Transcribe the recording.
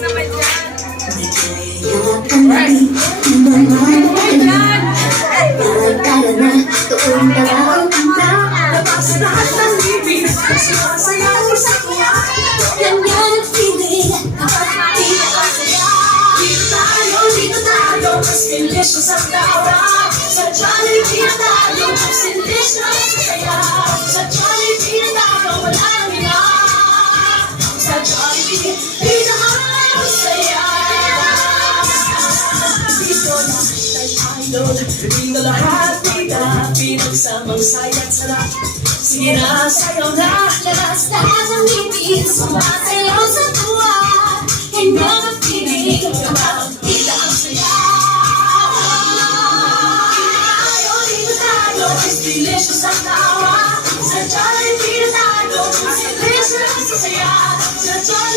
naman yan. Labas lahat ng ibig, sumasayaw sa kuya. Yan ang feeling, kapag pinakasaya. Dito tayo, mas delicious ang tawa. Sa Jollibee na tayo, mas delicious ang saya. Sa Jollibee na tayo, wala nang iba. Sa Jollibee, pinakasaya. Dito na tayo, hindi na lahat nila. Pinagsamang saya't sarap. Sige na, sayaw na. Labas lahat ng ibig, sumasayaw sa